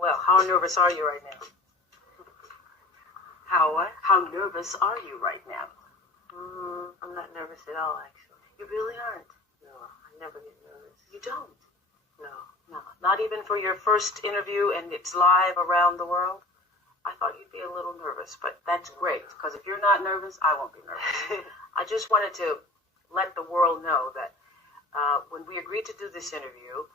Well, how nervous are you right now? How what? How nervous are you right now? I'm not nervous at all, actually. You really aren't? No, I never get nervous. You don't? No. No. Not even for your first interview and it's live around the world? I thought you'd be a little nervous, but that's great, because if you're not nervous, I won't be nervous. I just wanted to let the world know that when we agreed to do this interview,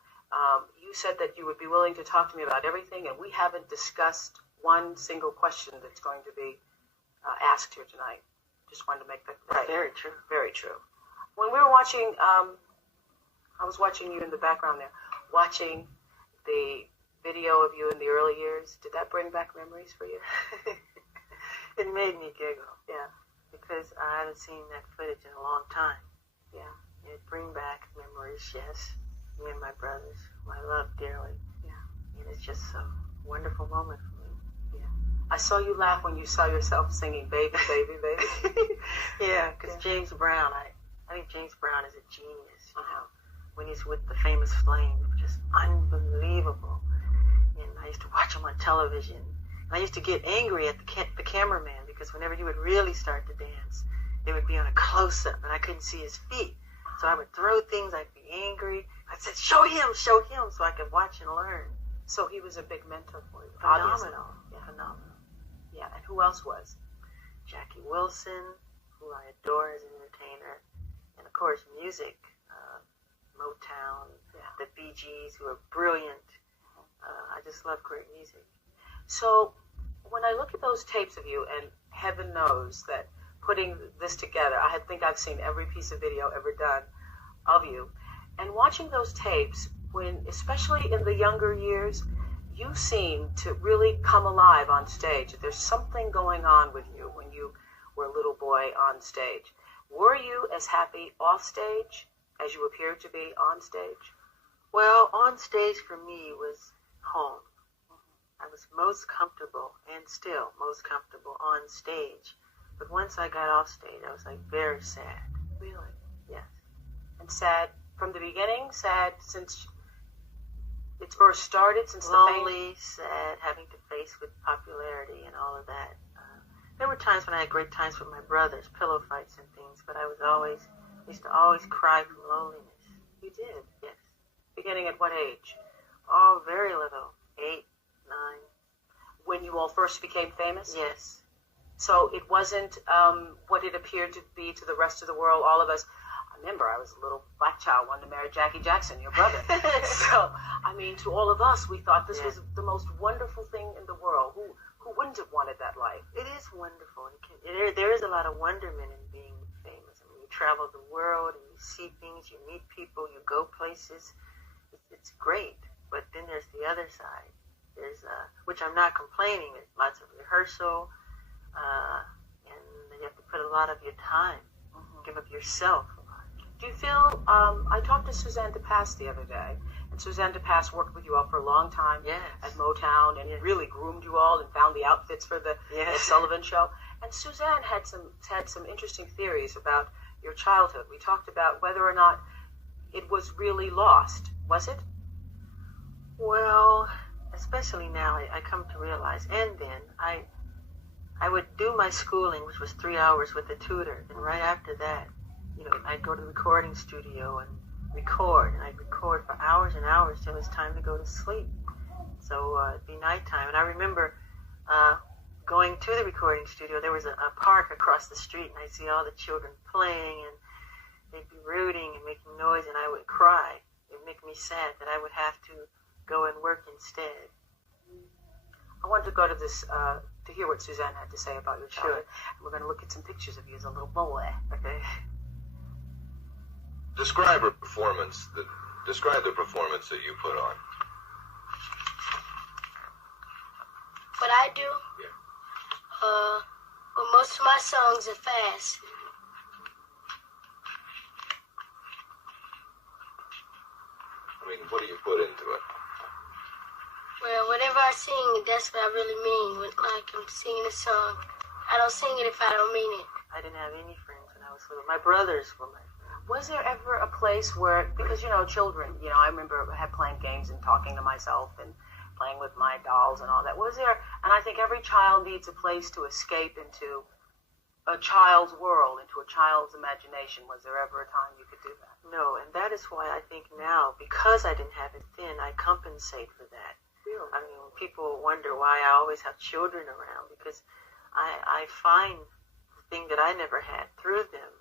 you said that you would be willing to talk to me about everything, and we haven't discussed one single question that's going to be asked here tonight. Just wanted to make that right. Very true. Very true. When we were watching, I was watching you in the background there, watching the video of you in the early years. Did that bring back memories for you? It made me giggle. Yeah. Because I haven't seen that footage in a long time. Yeah. It bring back memories, yes. Me and my brothers, who I love dearly. Yeah. And it's just a wonderful moment for me. Yeah. I saw you laugh when you saw yourself singing Baby, Baby, Baby. Yeah, because James Brown, I think James Brown is a genius, you know. When he's with the famous Flame, just unbelievable. And I used to watch him on television. And I used to get angry at the cameraman, because whenever he would really start to dance, it would be on a close-up, and I couldn't see his feet. So I would throw things, I'd be angry. I said, show him, so I could watch and learn. So he was a big mentor for you. Phenomenal. Yeah. Phenomenal. Yeah, and who else was? Jackie Wilson, who I adore as an entertainer. And of course, music. Motown, the Bee Gees, who are brilliant. I just love great music. So when I look at those tapes of you, and heaven knows that putting this together, I think I've seen every piece of video ever done of you, and watching those tapes, when, especially in the younger years, you seem to really come alive on stage. There's something going on with you when you were a little boy on stage. Were you as happy off stage as you appeared to be on stage? Well, on stage for me was home. I was most comfortable, and still most comfortable, on stage. But once I got off stage, I was like very sad. Really? Yes. And sad from the beginning? Sad since it first started? Since lonely, sad, having to face with popularity and all of that. There were times when I had great times with my brothers, pillow fights and things, but I used to always cry from loneliness. You did? Yes. Beginning at what age? Oh, very little. 8, 9. When you all first became famous? Yes. So it wasn't what it appeared to be to the rest of the world, all of us. I remember I was a little black child, wanted to marry Jackie Jackson, your brother. So, I mean, to all of us, we thought this was the most wonderful thing in the world. Who wouldn't have wanted that life? It is wonderful. There is a lot of wonderment in being famous. I mean, you travel the world and you see things, you meet people, you go places. It's great. But then there's the other side. There's which I'm not complaining. There's lots of rehearsal, and you have to put a lot of your time, give up yourself. Do you feel? I talked to Suzanne DePass the other day, and Suzanne DePass worked with you all for a long time at Motown, and really groomed you all and found the outfits for the Ed Sullivan Show. And Suzanne had some interesting theories about your childhood. We talked about whether or not it was really lost. Was it? Well, especially now, I come to realize, and then I would do my schooling, which was 3 hours with a tutor, and right after that, I'd go to the recording studio and record, and I'd record for hours and hours till it was time to go to sleep. So it'd be nighttime, and I remember going to the recording studio. There was a park across the street, and I'd see all the children playing, and they'd be rooting and making noise, and I would cry. It would make me sad that I would have to go and work instead. I wanted to go to this, to hear what Suzanne had to say about your childhood. Sure. We're going to look at some pictures of you as a little boy. Okay. Describe the performance that you put on. What I do? Yeah. Well, most of my songs are fast. I mean, what do you put into it? Well, whatever I sing, that's what I really mean. When I'm singing a song, I don't sing it if I don't mean it. I didn't have any friends when I was little. My brothers were my friends. Was there ever a place where, because, children, I remember playing games and talking to myself, and playing with my dolls and all that. Was there, and I think every child needs a place to escape into a child's world, into a child's imagination. Was there ever a time you could do that? No, and that is why I think now, because I didn't have it then, I compensate for that. Really? I mean, people wonder why I always have children around, because I find the thing that I never had through them.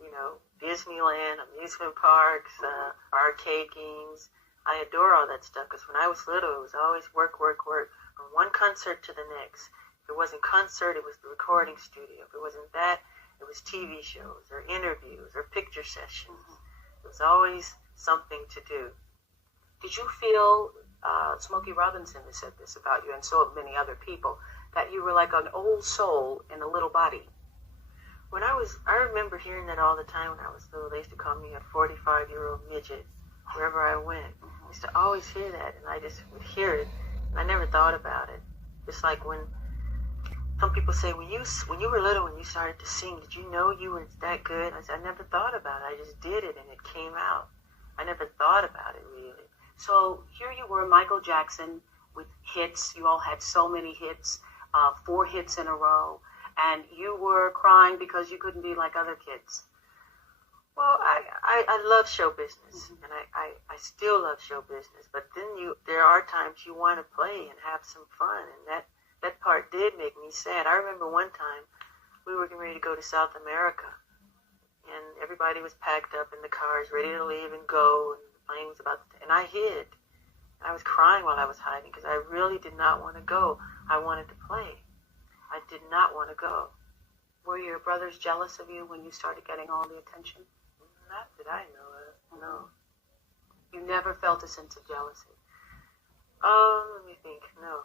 You know, Disneyland, amusement parks, arcade games. I adore all that stuff, because when I was little, it was always work, work, work, from one concert to the next. If it wasn't concert, it was the recording studio. If it wasn't that, it was TV shows or interviews or picture sessions. It was always something to do. Did you feel, Smokey Robinson has said this about you and so have many other people, that you were like an old soul in a little body? I remember hearing that all the time when I was little. They used to call me a 45-year-old midget wherever I went. I used to always hear that, and I just would hear it, and I never thought about it. Just like when some people say, when you were little, when you started to sing, did you know you were that good? I said, I never thought about it. I just did it, and it came out. I never thought about it, really. So here you were, Michael Jackson, with hits. You all had so many hits, 4 hits in a row, and you were crying because you couldn't be like other kids. Well, I love show business, and I still love show business, but then there are times you want to play and have some fun, and that part did make me sad. I remember one time we were getting ready to go to South America, and everybody was packed up in the cars, ready to leave and go, and the plane was and I hid. I was crying while I was hiding because I really did not want to go. I wanted to play. I did not want to go. Were your brothers jealous of you when you started getting all the attention? Not that I know of, no. You never felt a sense of jealousy? Let me think. No.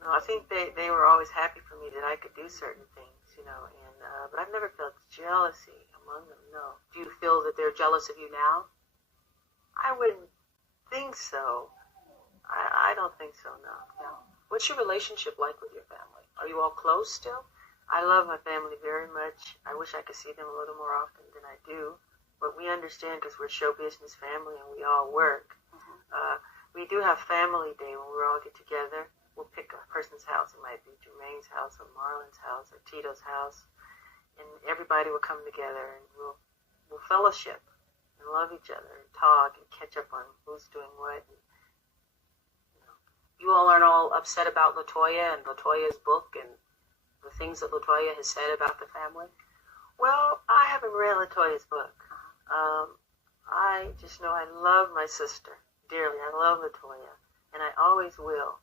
I think they were always happy for me that I could do certain things, you know, and but I've never felt jealousy among them, no. Do you feel that they're jealous of you now? I wouldn't think so. I don't think so, no. What's your relationship like with your family? Are you all close still? I love my family very much. I wish I could see them a little more often than I do, but we understand because we're a show business family and we all work. We do have family day when we all get together. We'll pick a person's house. It might be Jermaine's house or Marlon's house or Tito's house. And everybody will come together and we'll fellowship and love each other and talk and catch up on who's doing what. And, you all aren't all upset about LaToya and LaToya's book and the things that LaToya has said about the family? Well, I haven't read LaToya's book. I just know I love my sister dearly. I love LaToya, and I always will.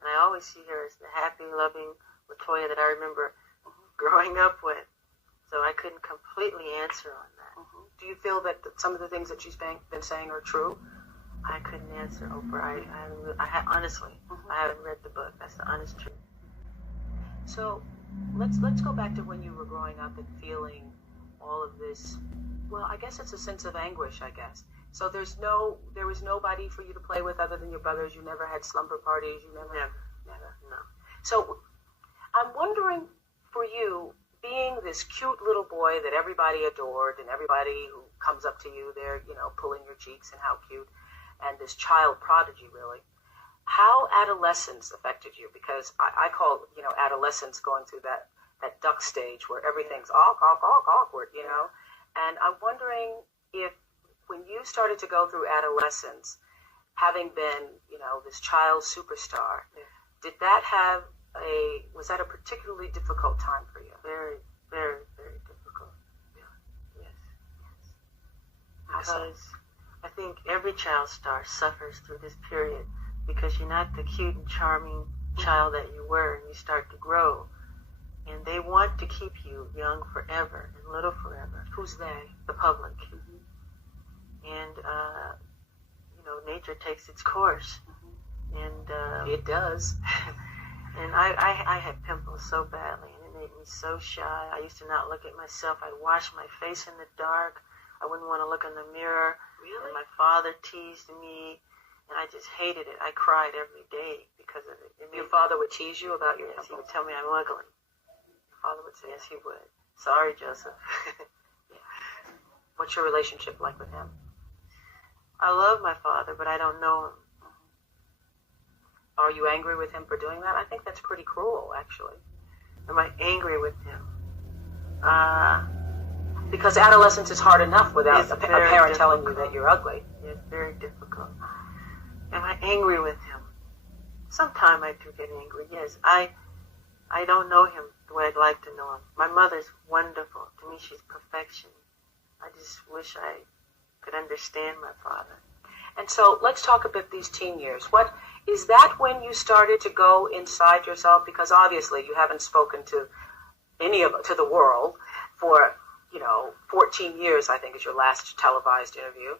And I always see her as the happy, loving LaToya that I remember growing up with. So I couldn't completely answer on that. Do you feel that some of the things that she's been saying are true? I couldn't answer, Oprah. Honestly, I haven't read the book. That's the honest truth. So let's go back to when you were growing up and feeling all of this. Well, I guess it's a sense of anguish, I guess. So there was nobody for you to play with other than your brothers. You never had slumber parties. You never. No. So I'm wondering, for you, being this cute little boy that everybody adored and everybody who comes up to you, they're, pulling your cheeks and how cute, and this child prodigy, really, how adolescence affected you? Because I call, adolescence going through that duck stage where everything's awkward, And I'm wondering if when you started to go through adolescence, having been, this child superstar, was that a particularly difficult time for you? Very, very, very difficult. Yeah. Yes. Because I think every child star suffers through this period because you're not the cute and charming child that you were, and you start to grow. And they want to keep you young forever and little forever. Who's they? The public. And, nature takes its course. And it does. And I had pimples so badly, and it made me so shy. I used to not look at myself. I'd wash my face in the dark. I wouldn't want to look in the mirror. Really? And my father teased me, and I just hated it. I cried every day because of it. Your father would tease you about your pimples? He pimples? would tell me I'm ugly. Your father would say, yes, he would. Sorry, Joseph. What's your relationship like with him? I love my father, but I don't know him. Are you angry with him for doing that? I think that's pretty cruel, actually. Am I angry with him? Because adolescence is hard enough without a parent difficult. telling you that you're ugly. It's very difficult. Am I angry with him? Sometimes I do get angry, yes. I don't know him the way I'd like to know him. My mother's wonderful. To me, she's perfection. I just wish I could understand my father. And so let's talk about these teen years. What is that when you started to go inside yourself? Because obviously you haven't spoken to to the world for 14 years, I think, is your last televised interview.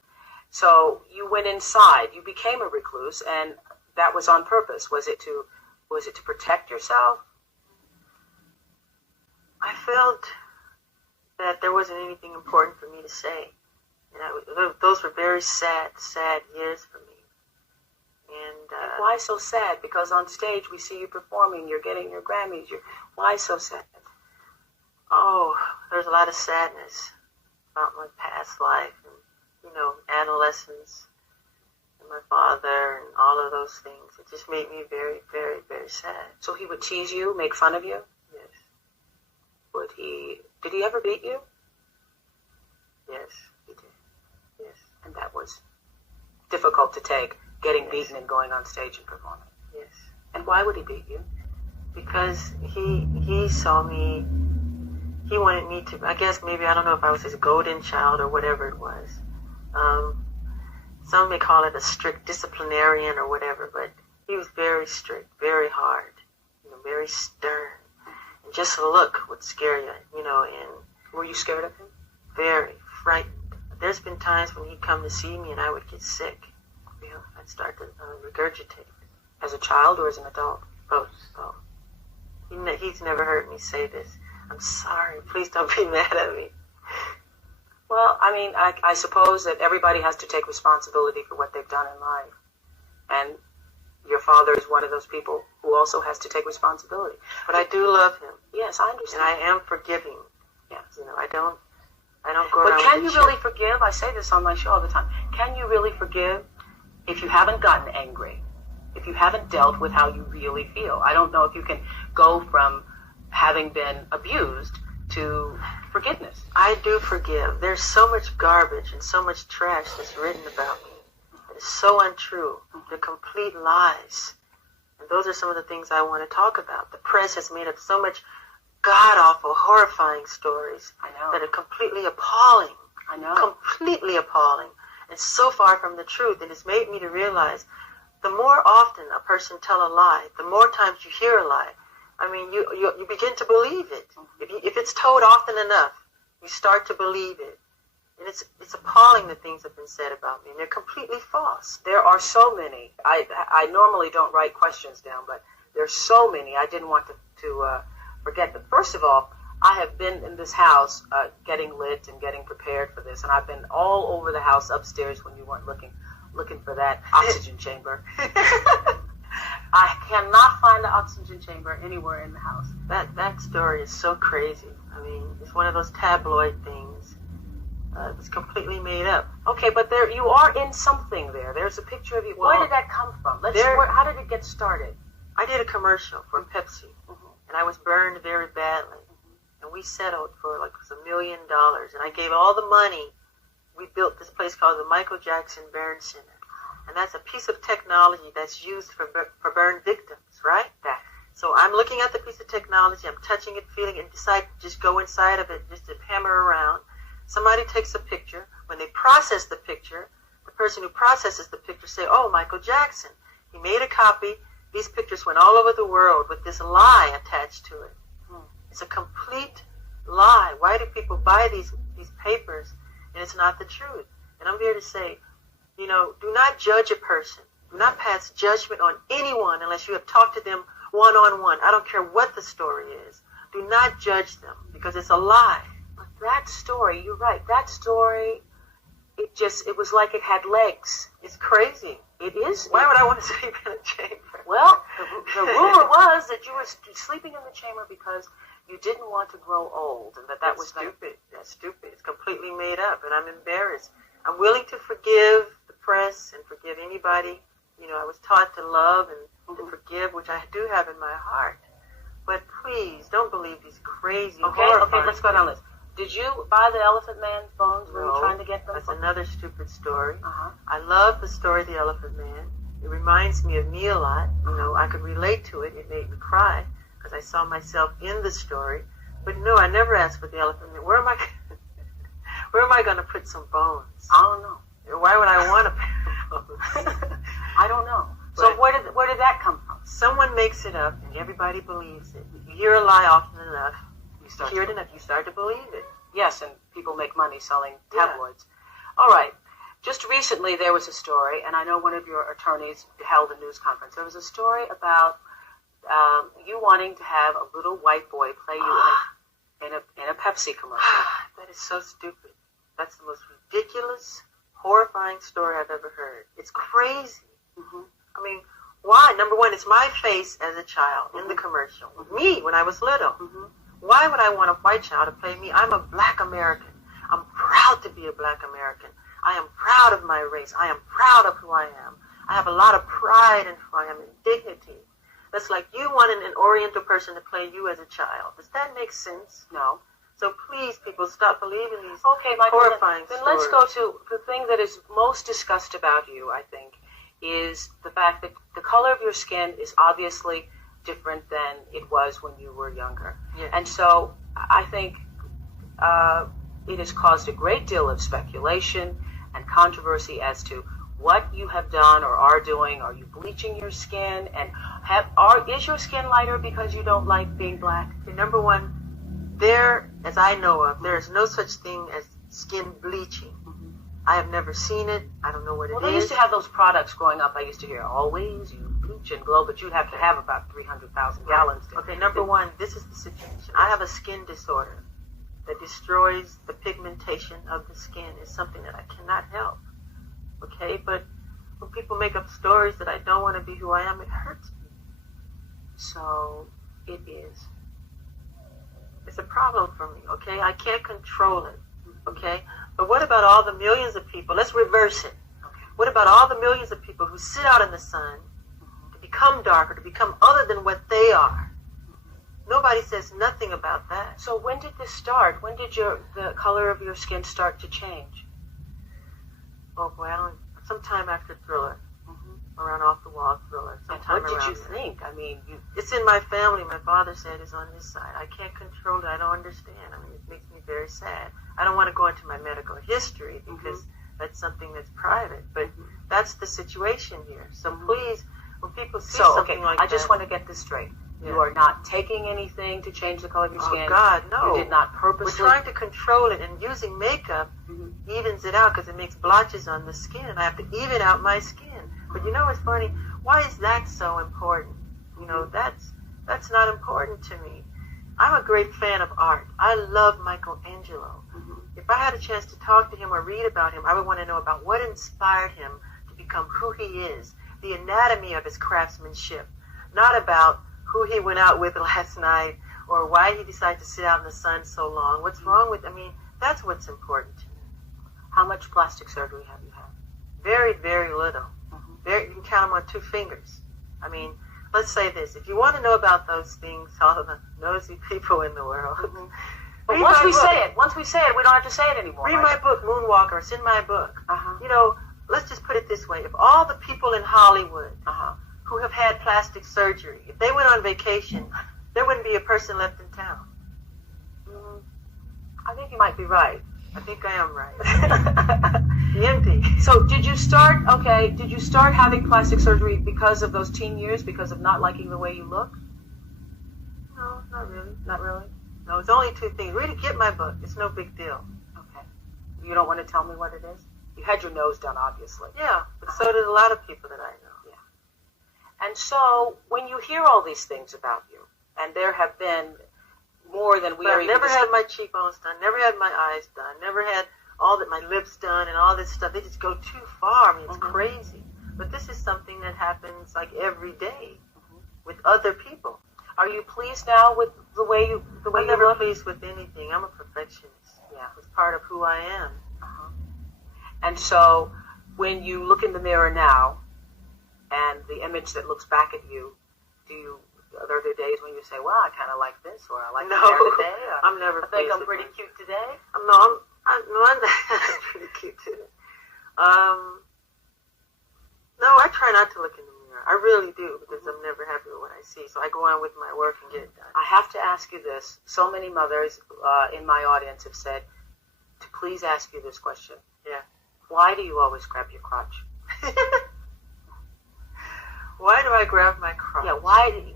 So you went inside. You became a recluse, and that was on purpose. Was it to protect yourself? I felt that there wasn't anything important for me to say. And those were very sad years for me. And why so sad? Because on stage we see you performing, you're getting your Grammys. Why so sad? Oh, there's a lot of sadness about my past life and, adolescence and my father and all of those things. It just made me very, very, very sad. So he would tease you, make fun of you? Yes. Did he ever beat you? Yes. He did. Yes. And that was difficult to take, getting beaten and going on stage and performing. Yes. And why would he beat you? Because he saw me, he wanted me to, I guess maybe, I don't know if I was his golden child or whatever it was. Some may call it a strict disciplinarian or whatever, but he was very strict, very hard, very stern. And just a look would scare you, and were you scared of him? Very frightened. There's been times when he'd come to see me and I would get sick. I'd start to regurgitate. As a child or as an adult? Both. He's never heard me say this. I'm sorry. Please don't be mad at me. Well, I mean, I suppose that everybody has to take responsibility for what they've done in life. And your father is one of those people who also has to take responsibility. But I do love him. Yes, I understand. And I am forgiving. Yes. I don't go around. But can you really forgive? I say this on my show all the time. Can you really forgive if you haven't gotten angry? If you haven't dealt with how you really feel? I don't know if you can go from having been abused to forgiveness. I do forgive. There's so much garbage and so much trash that's written about me. It's so untrue. They're complete lies. And those are some of the things I want to talk about. The press has made up so much god-awful, horrifying stories that are completely appalling. I know. Completely appalling. And so far from the truth. And it's made me to realize the more often a person tell a lie, the more times you hear a lie, I mean, you begin to believe it. If it's told often enough, you start to believe it. And it's appalling the things that have been said about me, and they're completely false. There are so many. I normally don't write questions down, but there's so many. I didn't want to forget them. First of all, I have been in this house getting lit and getting prepared for this, and I've been all over the house upstairs when you weren't looking for that oxygen chamber. I cannot find the oxygen chamber anywhere in the house. That story is so crazy. I mean, it's one of those tabloid things. It's completely made up. Okay, but there you are in something there. There's a picture of you. Where did that come from? How did it get started? I did a commercial for Pepsi, and I was burned very badly. And we settled for like $1 million, and I gave all the money. We built this place called the Michael Jackson Burn Center. And that's a piece of technology that's used for burn victims, right? So I'm looking at the piece of technology, I'm touching it, feeling it, and decide to just go inside of it, just to hammer around. Somebody takes a picture. When they process the picture, the person who processes the picture say, oh, Michael Jackson. He made a copy. These pictures went all over the world with this lie attached to it. It's a complete lie. Why do people buy these papers and it's not the truth? And I'm here to say, do not judge a person. Do not pass judgment on anyone unless you have talked to them one-on-one. I don't care what the story is. Do not judge them because it's a lie. But that story, you're right, that story, it was like it had legs. It's crazy. It is. Why would I want to sleep in a chamber? Well, the rumor was that you were sleeping in the chamber because you didn't want to grow old, and that was stupid. That's stupid. It's completely made up, and I'm embarrassed. I'm willing to forgive the press and forgive anybody. I was taught to love and to forgive, which I do have in my heart. But please, don't believe these crazy, Okay, let's go down this. Did you buy the Elephant Man's bones? Were you trying to get them? That's another stupid story. Uh-huh. I love the story of the Elephant Man. It reminds me of me a lot. You know, I could relate to it. It made me cry because I saw myself in the story. But no, I never asked for the Elephant Man. Where am I going to put some bones? I don't know. Why would I want to put bones? I don't know. So where did that come from? Someone makes it up, and everybody believes it. You hear a lie often enough. You start to believe it. Yes, and people make money selling tabloids. Yeah. All right. Just recently, there was a story, and I know one of your attorneys held a news conference. There was a story about you wanting to have a little white boy play you in a Pepsi commercial. That is so stupid. That's the most ridiculous, horrifying story I've ever heard. It's crazy. Mm-hmm. I mean, why? Number one, it's my face as a child in the commercial. Me, when I was little. Mm-hmm. Why would I want a white child to play me? I'm a black American. I'm proud to be a black American. I am proud of my race. I am proud of who I am. I have a lot of pride in who I am and dignity. That's like you wanting an Oriental person to play you as a child. Does that make sense? No. So please, people, stop believing these Michael, horrifying then stories. let's go to the thing that is most discussed about you, I think, is the fact that the color of your skin is obviously different than it was when you were younger. Yes. And so I think it has caused a great deal of speculation and controversy as to what you have done or are doing. Are you bleaching your skin? And is your skin lighter because you don't like being black? Okay, number one, as I know of, there is no such thing as skin bleaching. Mm-hmm. I have never seen it. I don't know what it is. Well, they used to have those products growing up. I used to hear, always you bleach and glow, but you'd have to have about 300,000 gallons. Okay, number one, this is the situation. I have a skin disorder that destroys the pigmentation of the skin. It's something that I cannot help. Okay, but when people make up stories that I don't want to be who I am, it hurts me. So it is. It's a problem for me, okay? I can't control it, okay? But what about all the millions of people? Let's reverse it. Okay. What about all the millions of people who sit out in the sun to become darker, to become other than what they are? Nobody says nothing about that. So when did this start? When did the color of your skin start to change? Oh, well, sometime after Thriller. Around Off the Wall Thriller. What did you think? I mean, it's in my family. My father said it's on his side. I can't control it. I don't understand. I mean, it makes me very sad. I don't want to go into my medical history because that's something that's private. But that's the situation here. So please, when people see something like that. I just want to get this straight. Yeah. You are not taking anything to change the color of your skin. Oh, God, no. You did not purposely. We're trying to control it, and using makeup evens it out because it makes blotches on the skin. I have to even out my skin. But you know what's funny? Why is that so important? You know, that's not important to me. I'm a great fan of art. I love Michelangelo. If I had a chance to talk to him or read about him, I would want to know about what inspired him to become who he is, the anatomy of his craftsmanship, not about who he went out with last night or why he decided to sit out in the sun so long. What's wrong with, that's what's important to me. How much plastic surgery have you had? Very, very little. You can count them on 2 fingers. I mean, let's say this. If you want to know about those things, all of the nosy people in the world. But once we say it, we don't have to say it anymore. Read my book, Moonwalker. It's in my book. You know, let's just put it this way. If all the people in Hollywood who have had plastic surgery, if they went on vacation, there wouldn't be a person left in town. I think you might be right. I think I am right. Empty. So did you start having plastic surgery because of those teen years, because of not liking the way you look? No, not really. Not really? No, it's only 2 things. Read it, get my book. It's no big deal. Okay. You don't want to tell me what it is? You had your nose done, obviously. Yeah, but so did a lot of people that I know. Yeah. And so when you hear all these things about you, and there have been more than we are even... I never had my cheekbones done, never had my eyes done, never had my lips done and all this stuff. They just go too far. I mean, it's crazy. But this is something that happens like every day with other people. Are you pleased now with the way you look? I'm never pleased with anything. I'm a perfectionist. Yeah, it's part of who I am. And so when you look in the mirror now and the image that looks back at you, are there days when you say, well, I kind of like this, or I like the hair today, or I'm never I think I'm pretty cute today? I'm not pretty cute today. No, I try not to look in the mirror. I really do, because I'm never happy with what I see. So I go on with my work and get it done. I have to ask you this. So many mothers in my audience have said to please ask you this question. Yeah. Why do you always grab your crotch? Why do I grab my crotch? Yeah,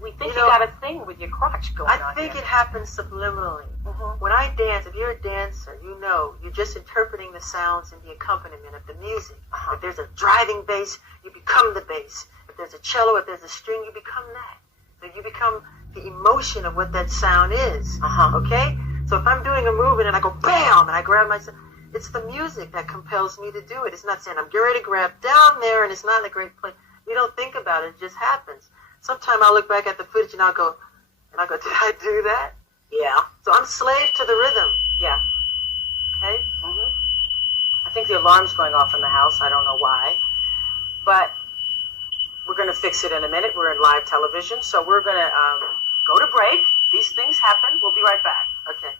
we think you got a thing with your crotch going on. I think it happens subliminally. Mm-hmm. When I dance, if you're a dancer, you know, you're just interpreting the sounds and the accompaniment of the music. Uh-huh. If there's a driving bass, you become the bass. If there's a cello, if there's a string, you become that. So you become the emotion of what that sound is. Uh-huh. Okay? So if I'm doing a movement and I go bam, and I grab myself, it's the music that compels me to do it. It's not saying I'm getting ready to grab down there and it's not a great place. You don't think about it. It just happens. Sometimes I'll look back at the footage and I'll go, did I do that? Yeah. So I'm slave to the rhythm. Yeah. Okay? Mm-hmm. I think the alarm's going off in the house. I don't know why. But we're going to fix it in a minute. We're in live television. So we're going to go to break. These things happen. We'll be right back. Okay.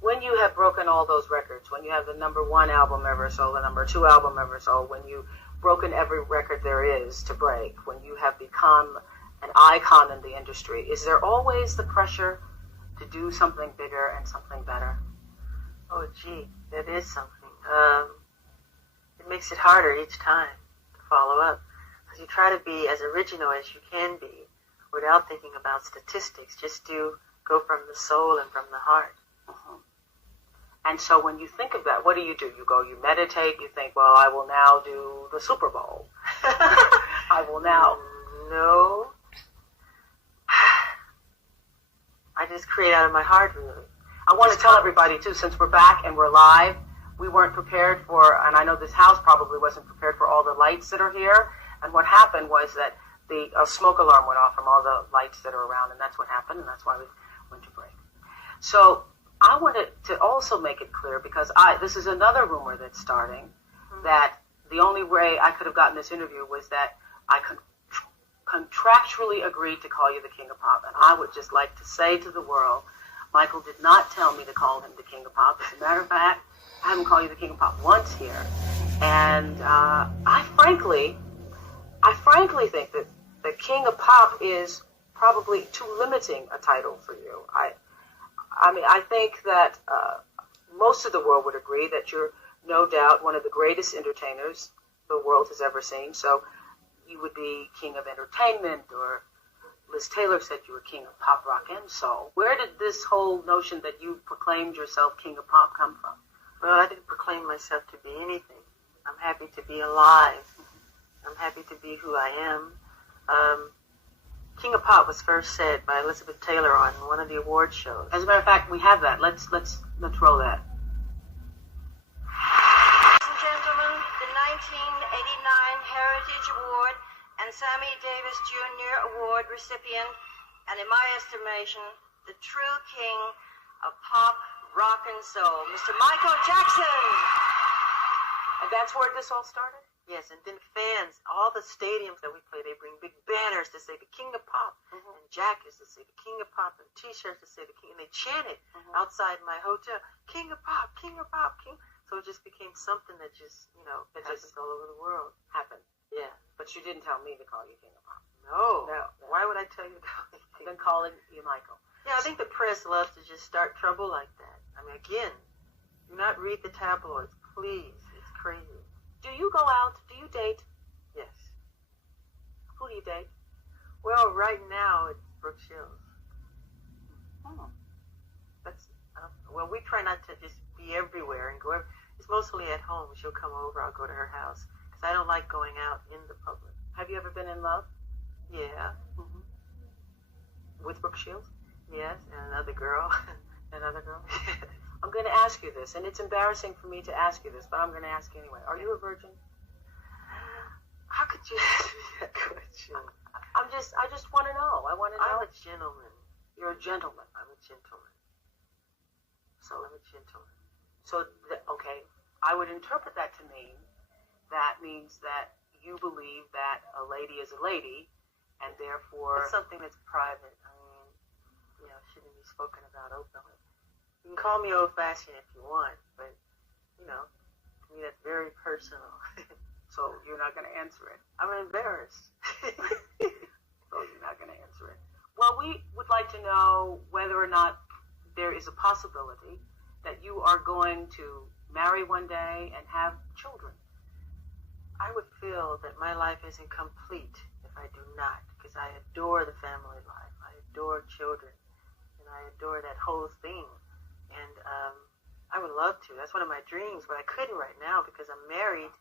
When you have broken all those records, when you have the #1 album ever sold, the #2 album ever sold, when you've broken every record there is to break, when you have become an icon in the industry, is there always the pressure to do something bigger and something better? Oh, gee, that is something. It makes it harder each time to follow up. Because you try to be as original as you can be without thinking about statistics. Just go from the soul and from the heart. Mm-hmm. And so when you think of that, what do? You meditate, you think, well, I will now do the Super Bowl. I will now. No. I just create out of my heart, really. I want to tell everybody, too, since we're back and we're live, we weren't prepared for, and I know this house probably wasn't prepared for all the lights that are here. And what happened was that the smoke alarm went off from all the lights that are around, and that's what happened, and that's why we went to break. So I wanted to also make it clear, because this is another rumor that's starting, that the only way I could have gotten this interview was that I contractually agreed to call you the King of Pop. And I would just like to say to the world, Michael did not tell me to call him the King of Pop. As a matter of fact, I haven't called you the King of Pop once here. And I frankly think that the King of Pop is probably too limiting a title for you. I mean, I think that most of the world would agree that you're no doubt one of the greatest entertainers the world has ever seen. So you would be King of Entertainment, or Liz Taylor said you were King of Pop, Rock, and Soul. Where did this whole notion that you proclaimed yourself King of Pop come from? Well, I didn't proclaim myself to be anything. I'm happy to be alive. I'm happy to be who I am. King of Pop was first said by Elizabeth Taylor on one of the award shows. As a matter of fact, we have that. Let's roll that. Ladies and gentlemen, the 1989 Heritage Award and Sammy Davis Jr. Award recipient, and in my estimation, the true king of pop, rock, and soul, Mr. Michael Jackson. And that's where this all started? Yes, and then fans, all the stadiums that we play, they bring big banners to say the King of Pop, and jackets to say the King of Pop, and T-shirts to say the King, and they chant it outside my hotel, King of Pop, King of Pop, King. So it just became something that just, that happens all over the world. Happened. Yeah. But you didn't tell me to call you King of Pop. No. No. Why would I tell you to call me King? I've been calling you Michael. Yeah, I think the press loves to just start trouble like that. I mean, again, do not read the tabloids, please. It's crazy. Do you go out? Do you date? Yes. Who do you date? Well, right now it's Brooke Shields. Well, we try not to just be everywhere and go. It's mostly at home. She'll come over. I'll go to her house because I don't like going out in the public. Have you ever been in love? Yeah. With Brooke Shields? Yes, and another girl. Another girl? I'm going to ask you this, and it's embarrassing for me to ask you this, but I'm going to ask you anyway. Are you a virgin? How could you ask me that question? I just want to know. I want to know. I'm a gentleman. You're a gentleman. I'm a gentleman. So I'm a gentleman. So, okay, I would interpret that to mean that means that you believe that a lady is a lady, and therefore It's something that's private. I mean, shouldn't be spoken about openly. You can call me old-fashioned if you want, but, to me that's very personal. so you're not going to answer it. I'm embarrassed. So you're not going to answer it. Well, we would like to know whether or not there is a possibility that you are going to marry one day and have children. I would feel that my life isn't complete if I do not, because I adore the family life. I adore children, and I adore that whole thing. And I would love to. That's one of my dreams, but I couldn't right now because I'm married.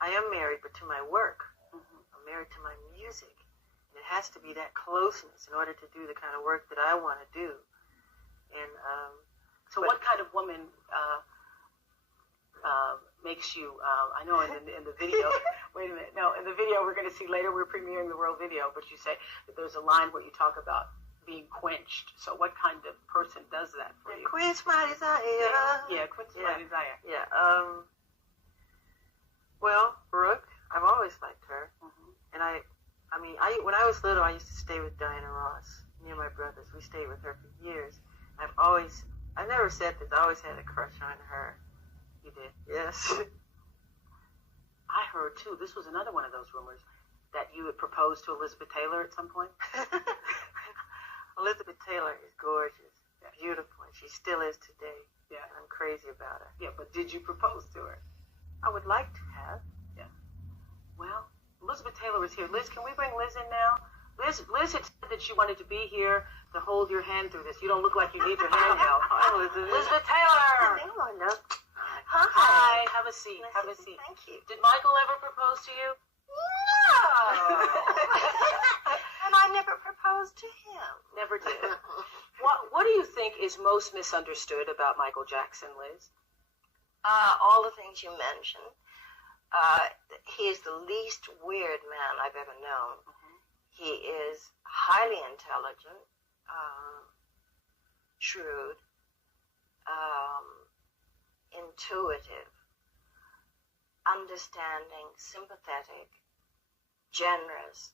I am married, but to my work. I'm married to my music. And it has to be that closeness in order to do the kind of work that I want to do. And so what kind of woman makes you, I know in the video, wait a minute, no, in the video we're going to see later, we're premiering the world video, but you say that there's a line where you talk about being quenched. So what kind of person does that for you? Quench my desire. Yeah, quench my desire. Yeah. Well, Brooke, I've always liked her. And when I was little, I used to stay with Diana Ross, me and my brothers. We stayed with her for years. I never said this, I always had a crush on her. You did? Yes. I heard, too, this was another one of those rumors, that you had proposed to Elizabeth Taylor at some point. Elizabeth Taylor is gorgeous, beautiful, and she still is today. Yeah. I'm crazy about her. Yeah, but did you propose to her? I would like to have. Yeah. Well, Elizabeth Taylor is here. Liz, can we bring Liz in now? Liz had said that she wanted to be here to hold your hand through this. You don't look like you need your hand held. Hi, Elizabeth. Elizabeth Taylor! Hello. Hi, have a seat. Have a seat. Thank you. Did Michael ever propose to you? No. And I never proposed to him. Never did. What do you think is most misunderstood about Michael Jackson, Liz? All the things you mentioned. He is the least weird man I've ever known. He is highly intelligent, shrewd, intuitive, understanding, sympathetic, generous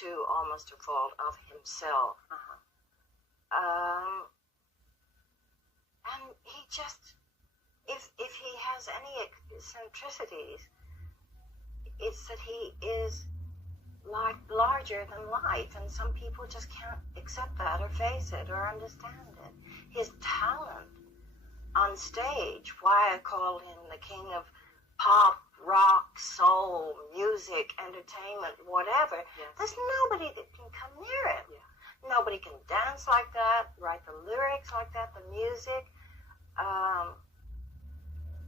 to almost a fault of himself. And he just, if he has any eccentricities, it's that he is like larger than life, and some people just can't accept that or face it or understand it. His talent on stage, why I call him the king of pop, rock, soul, music, entertainment, whatever. Yes. There's nobody that can come near him. Yeah. Nobody can dance like that, write the lyrics like that, the music,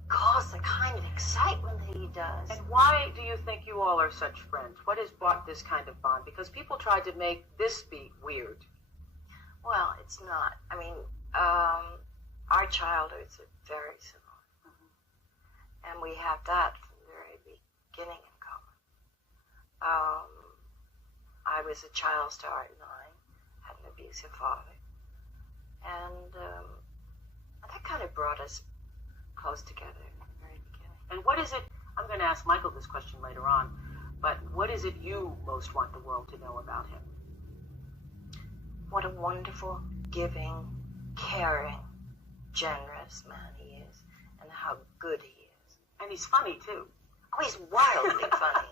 cause the kind of excitement that he does. And why do you think you all are such friends? What has brought this kind of bond? Because people tried to make this be weird. Well, it's not. I mean, our childhoods are very similar. And we have that from the very beginning in common. I was a child star at 9, had an abusive father. And that kind of brought us close together in the very beginning. And what is it, I'm going to ask Michael this question later on, but what is it you most want the world to know about him? What a wonderful, giving, caring, generous man he is, and how good he is. And he's funny, too. Oh, he's wildly funny.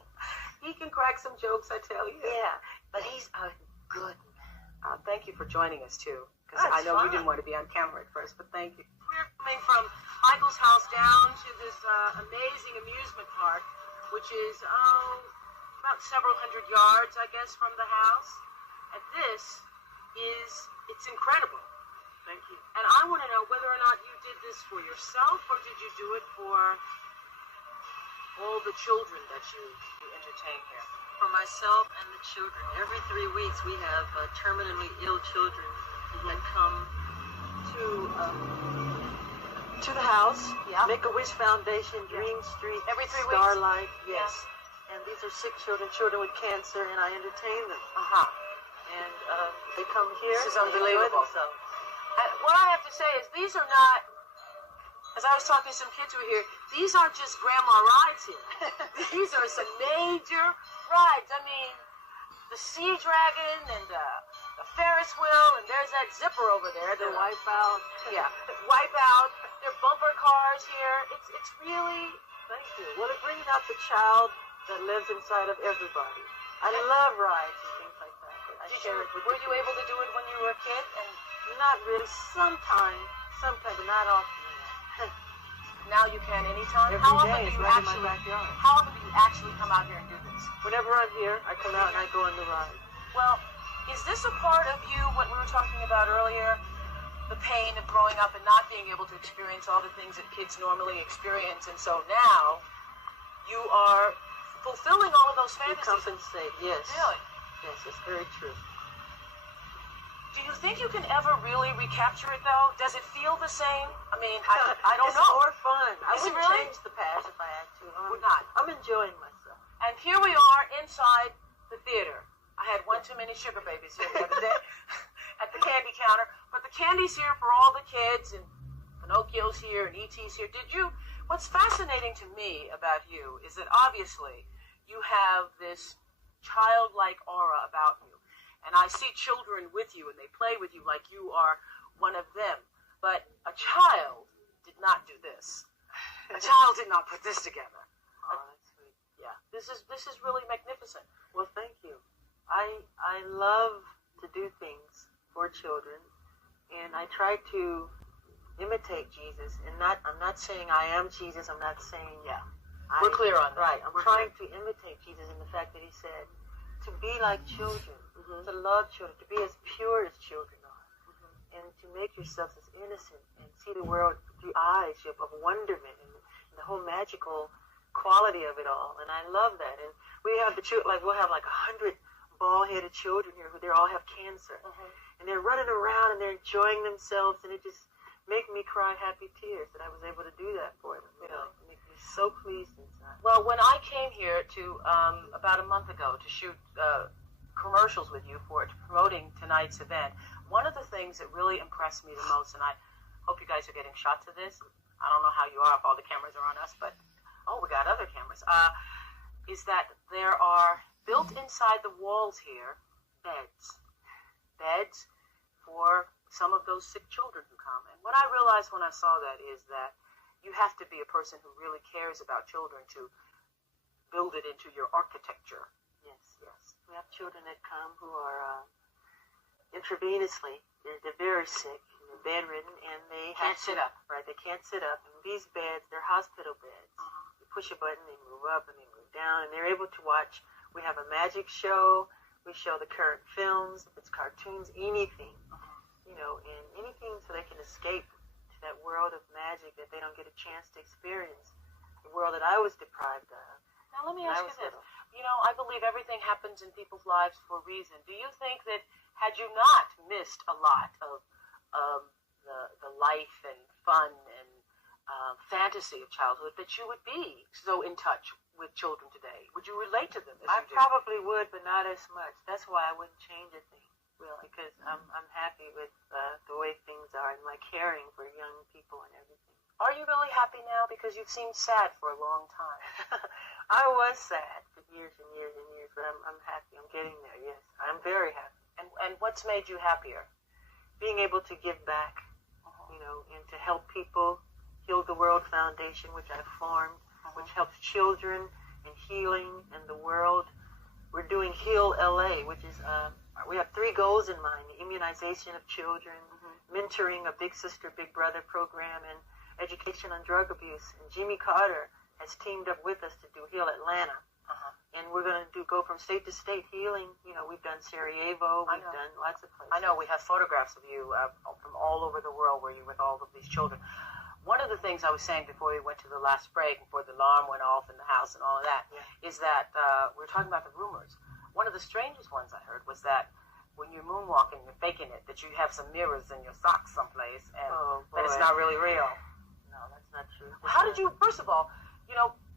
He can crack some jokes, I tell you. Yeah, but he's a good man. Thank you for joining us, too. Because I know you didn't want to be on camera at first, but thank you. We're coming from Michael's house down to this amazing amusement park, which is, about several hundred yards, I guess, from the house. And this it's incredible. Thank you. And I want to know whether or not you did this for yourself, or did you do it for all the children that you entertain here? For myself and the children. Every 3 weeks we have terminally ill children that come to the house. Yeah. Make-A-Wish Foundation, Dream Street, Every 3 weeks? Starlight, yes. And these are sick children with cancer, and I entertain them. And they come here. This is and they enjoy unbelievable. themselves. What I have to say is these are not as I was talking to some kids who were here, these aren't just grandma rides here. These are some major rides. I mean, the Sea Dragon and the Ferris wheel, and there's that zipper over there. The Wipeout. Yeah, Wipeout. There are bumper cars here. It's really... Thank you. Well, it brings out the child that lives inside of everybody. I love rides and things like that. Were you able to do it when you were a kid? And not really. Sometimes, but not often. Now you can anytime? Every How often day, do you right in actually, my backyard. How often do you actually come out here and do this? Whenever I'm here, I come out and I go on the ride. Well, is this a part of you, what we were talking about earlier, the pain of growing up and not being able to experience all the things that kids normally experience, and so now you are fulfilling all of those You fantasies? compensate, yes. Really? Yes, it's very true. Do you think you can ever really recapture it, though? Does it feel the same? I mean, I don't It's know. more fun. I Is it wouldn't really? change the past if I had to. Would not. I'm enjoying myself. And here we are inside the theater. I had one too many sugar babies here the other day at the candy counter. But the candy's here for all the kids, and Pinocchio's here, and E.T.'s here. What's fascinating to me about you is that obviously you have this childlike aura about you. And I see children with you, and they play with you like you are one of them. But a child did not do this. A child did not put this together. Oh, that's sweet. Yeah, this is really magnificent. Well, thank you. I love to do things for children, and I try to imitate Jesus. And I'm not saying I am Jesus. I'm not saying We're clear on that. Right. I'm trying to imitate Jesus in the fact that he said to be like children, to love children, to be as pure as children are, and to make yourselves as innocent and see the world through eyes of wonderment and the whole magical quality of it all. And I love that. And we have we'll have 100 bald-headed children here who they all have cancer, and they're running around and they're enjoying themselves, and it just makes me cry happy tears that I was able to do that for them. You know, it makes me so pleased inside. Well, when I came here to about a month ago to shoot commercials with you for promoting tonight's event, one of the things that really impressed me the most, and I hope you guys are getting shots of this. I don't know how you are if all the cameras are on us, but we got other cameras. Is that there are built inside the walls here beds for some of those sick children who come. And what I realized when I saw that is that you have to be a person who really cares about children to build it into your architecture. Yes. We have children that come who are intravenously. They're very sick. They're bedridden, and they Can't sit up. Right, they can't sit up. And these beds, they're hospital beds. You push a button, they move up and they move down, and they're able to watch. We have a magic show. We show the current films, if it's cartoons, anything, and anything so they can escape to that world of magic that they don't get a chance to experience, the world that I was deprived of. Now, let me ask you this. I believe everything happens in people's lives for a reason. Do you think that had you not missed a lot of the life and fun and fantasy of childhood, that you would be so in touch with children today? Would you relate to them? I probably would, but not as much. That's why I wouldn't change a thing, really, because I'm happy with the way things are and my caring for young people and everything. Are you really happy now? Because you've seemed sad for a long time. I was sad for years and years and years, but I'm happy. I'm getting there, yes. I'm very happy. And what's made you happier? Being able to give back, and to help people. Heal the World Foundation, which I formed, which helps children and healing in the world. We're doing Heal LA, which is, we have 3 goals in mind: the immunization of children, mentoring a Big Sister, Big Brother program, and education on drug abuse. And Jimmy Carter has teamed up with us to do Heal Atlanta. And we're going to go from state to state healing. We've done Sarajevo, we've done lots of places. I know, we have photographs of you from all over the world where you're with all of these children. One of the things I was saying before we went to the last break, before the alarm went off in the house and all of that, is that we were talking about the rumors. One of the strangest ones I heard was that when you're moonwalking, you're faking it, that you have some mirrors in your socks someplace, and that it's not really real. No, that's not true. How did you, first of all,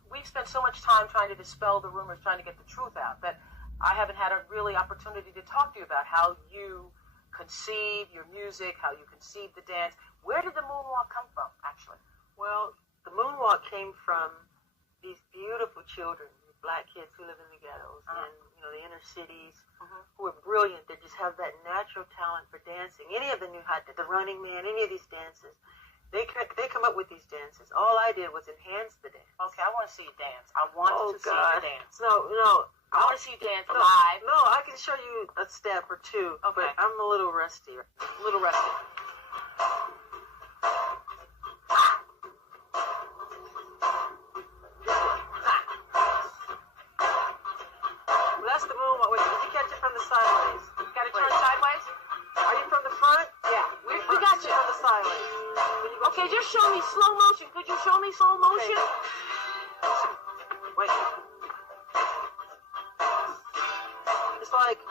we've spent so much time trying to dispel the rumors, trying to get the truth out, that I haven't had a really opportunity to talk to you about how you conceive your music, how you conceive the dance. Where did the moonwalk come from, actually? Well, the moonwalk came from these beautiful children, black kids who live in the ghettos and the inner cities, who are brilliant. They just have that natural talent for dancing. Any of the new hot, the Running Man, any of these dances, they come up with these dances. All I did was enhance the dance. Okay, I want to see you dance. I want to see you dance. No. I want to see you dance live. No, I can show you a step or two, but I'm a little rusty. That's the moonwalk. Wait, did you catch it from the sideways? Got to turn sideways? Are you from the front? Yeah. We got you. From the sideways. Okay, just show me slow motion. Could you show me slow motion? Okay. Wait. It's like,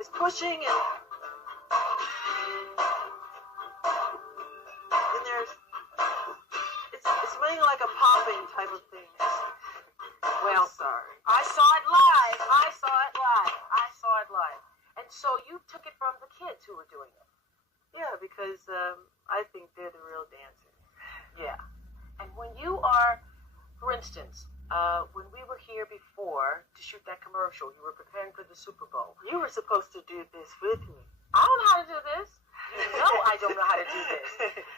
it's pushing and there's, it's mainly like a popping type of thing. Well, sorry. I saw it live. And so you took it from the kids who were doing it. Yeah, because I think they're the real dancers. Yeah. And when you are, for instance, when we were here before to shoot that commercial, you were preparing for the Super Bowl. You were supposed to do this with me. I don't know how to do this. You know I don't know how to do this.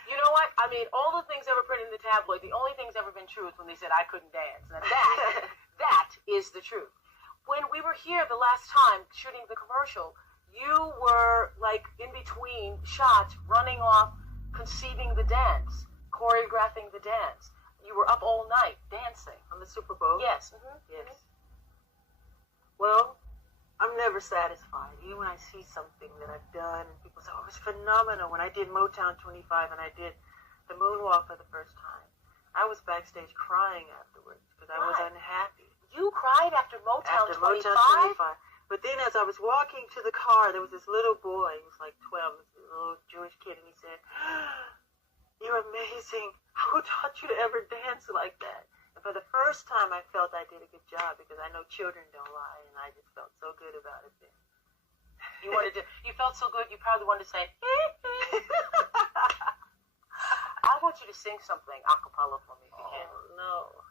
You know what? I mean, all the things ever printed in the tabloid, the only thing's ever been true is when they said I couldn't dance. And that is the truth. When we were here the last time shooting the commercial, you were like in between shots, running off, conceiving the dance, choreographing the dance. You were up all night dancing. On the Super Bowl? Yes. Yes. Well, I'm never satisfied. Even when I see something that I've done, and people say, oh, it was phenomenal. When I did Motown 25 and I did the moonwalk for the first time, I was backstage crying afterwards because I was unhappy. You cried after Motown 25? Motown 25. But then as I was walking to the car, there was this little boy. He was like 12, this little Jewish kid, and he said, you're amazing. Who taught you to ever dance like that? And for the first time, I felt I did a good job because I know children don't lie, and I just felt so good about it then. You felt so good, you probably wanted to say, I want you to sing something a cappella for me if you can. Oh, no.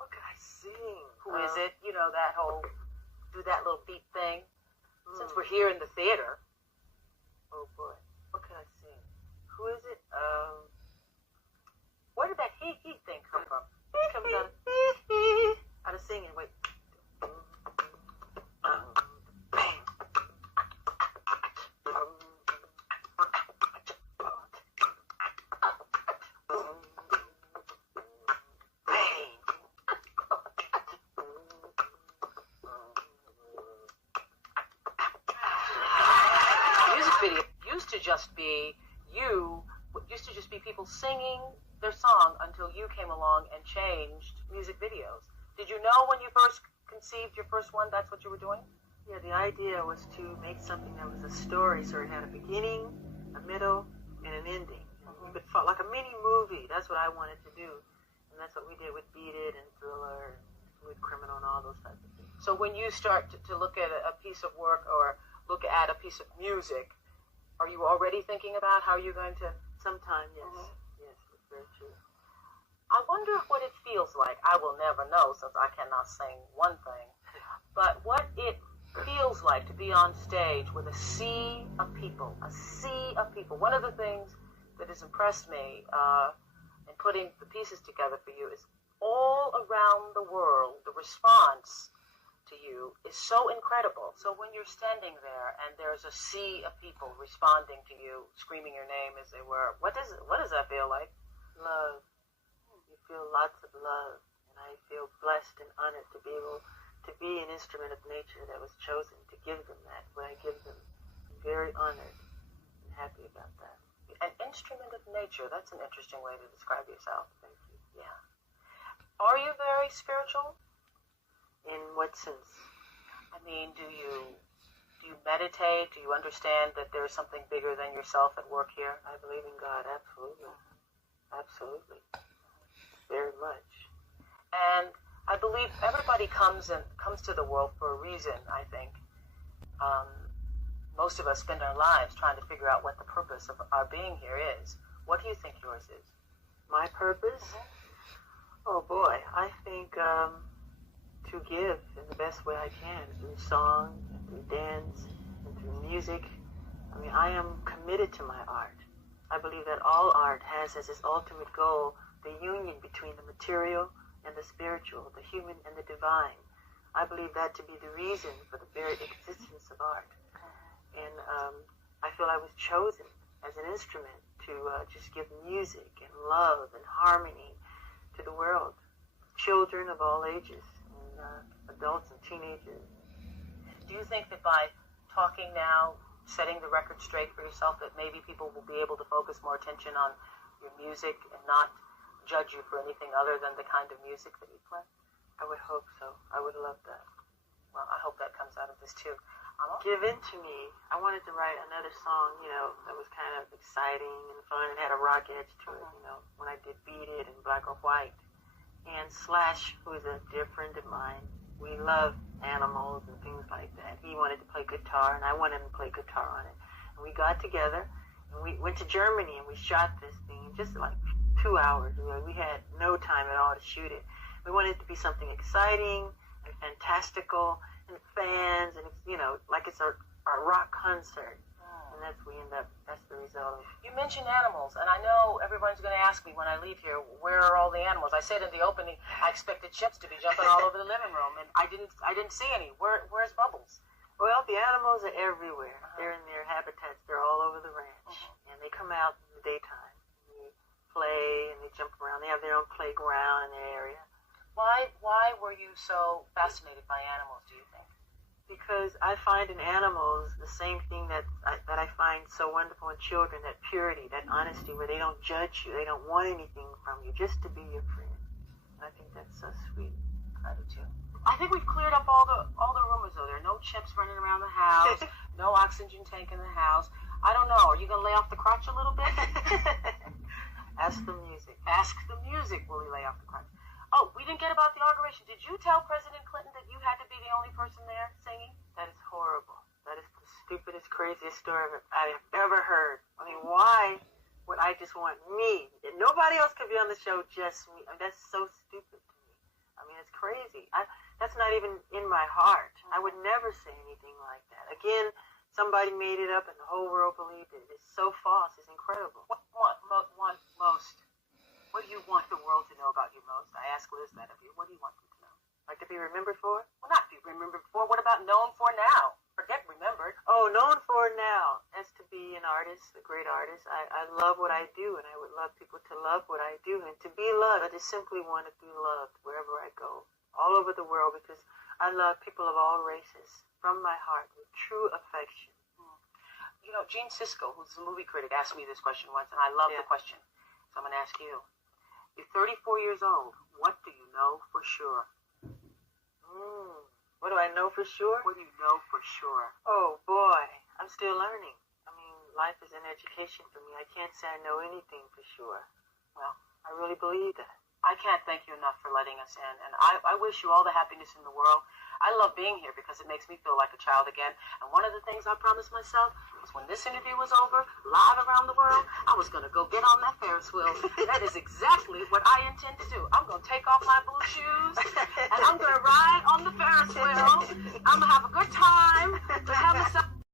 What can I sing? Who is it? You know, that whole, do that little beat thing. Since we're here in the theater. Oh, boy. What can I sing? Who is it? Where did that he thing come from? It comes out of singing. Wait. Music video used to just be people singing their song until you came along and changed music videos. Did you know when you first conceived your first one that's what you were doing? Yeah, the idea was to make something that was a story, so it had a beginning, a middle, and an ending. You could follow, like a mini movie. That's what I wanted to do, and that's what we did with Beat It and Thriller, and with Criminal, and all those types of things. So when you start to look at a piece of work or look at a piece of music, are you already thinking about how you're going to? Sometime, yes. Yes, it's very true. I wonder what it feels like. I will never know since I cannot sing one thing. But what it feels like to be on stage with a sea of people. A sea of people. One of the things that has impressed me in putting the pieces together for you is all around the world, the response to you is so incredible. So when you're standing there and there's a sea of people responding to you, screaming your name as they were, what does that feel like? Love. You feel lots of love, and I feel blessed and honored to be able to be an instrument of nature that was chosen to give them that. What I give them, I'm very honored and happy about that. An instrument of nature, that's an interesting way to describe yourself. Thank you. Yeah. Are you very spiritual? In what sense? I mean, do you meditate? Do you understand that there's something bigger than yourself at work here? I believe in God, absolutely. Absolutely. Very much. And I believe everybody comes to the world for a reason, I think. Most of us spend our lives trying to figure out what the purpose of our being here is. What do you think yours is? My purpose? Oh boy, I think to give in the best way I can through song, and through dance, and through music. I mean, I am committed to my art. I believe that all art has as its ultimate goal the union between the material and the spiritual, the human and the divine. I believe that to be the reason for the very existence of art. And I feel I was chosen as an instrument to just give music and love and harmony to the world. Children of all ages, and adults and teenagers. Do you think that by talking now, setting the record straight for yourself, that maybe people will be able to focus more attention on your music and not judge you for anything other than the kind of music that you play? I would hope so. I would love that. Well, I hope that comes out of this too. Give In to Me. I wanted to write another song, that was kind of exciting and fun and had a rock edge to it, when I did Beat It and Black or White. And Slash, who is a dear friend of mine, we love animals and things like that. He wanted to play guitar, and I wanted to play guitar on it. And we got together, and we went to Germany, and we shot this thing in just like 2 hours. We had no time at all to shoot it. We wanted it to be something exciting and fantastical, and fans, and it's, like it's our rock concert. And that's the result. You mentioned animals, and I know everyone's going to ask me when I leave here, where are all the animals? I said in the opening, I expected chips to be jumping all over the living room, and I didn't see any. Where's Bubbles? Well, the animals are everywhere. They're in their habitats. They're all over the ranch, and they come out in the daytime. They play, and they jump around. They have their own playground in their area. Why were you so fascinated by animals, do you think? Because I find in animals the same thing that I find so wonderful in children, that purity, that honesty, where they don't judge you, they don't want anything from you, just to be your friend. And I think that's so sweet. I do too. I think we've cleared up all the rumors, though. There are no chips running around the house, no oxygen tank in the house. I don't know. Are you going to lay off the crotch a little bit? Ask the music. Ask the music. Will he lay off the crotch? Oh, we didn't get about the inauguration. Did you tell President Clinton that you had to be the only person there singing? That is horrible. That is the stupidest, craziest story I have ever heard. I mean, why would I just want me? And nobody else could be on the show, just me. I mean, that's so stupid to me. I mean, it's crazy. That's not even in my heart. I would never say anything like that. Again, somebody made it up and the whole world believed it. It's so false. It's incredible. What do you want the world to know about you most? I ask Liz that of you. What do you want them to know? Like to be remembered for? Well, not be remembered for. What about known for now? Forget remembered. Oh, known for now. That's to be an artist, a great artist. I love what I do, and I would love people to love what I do. And to be loved, I just simply want to be loved wherever I go, all over the world, because I love people of all races from my heart with true affection. Gene Siskel, who's a movie critic, asked me this question once, and I love the question. So I'm going to ask you. You're 34 years old. What do you know for sure? What do I know for sure? What do you know for sure? Oh, boy. I'm still learning. I mean, life is an education for me. I can't say I know anything for sure. Well, I really believe that. I can't thank you enough for letting us in, and I wish you all the happiness in the world. I love being here because it makes me feel like a child again, and one of the things I promised myself was when this interview was over, live around the world, I was going to go get on that Ferris wheel. That is exactly what I intend to do. I'm going to take off my blue shoes, and I'm going to ride on the Ferris wheel. I'm going to have a good time, to have myself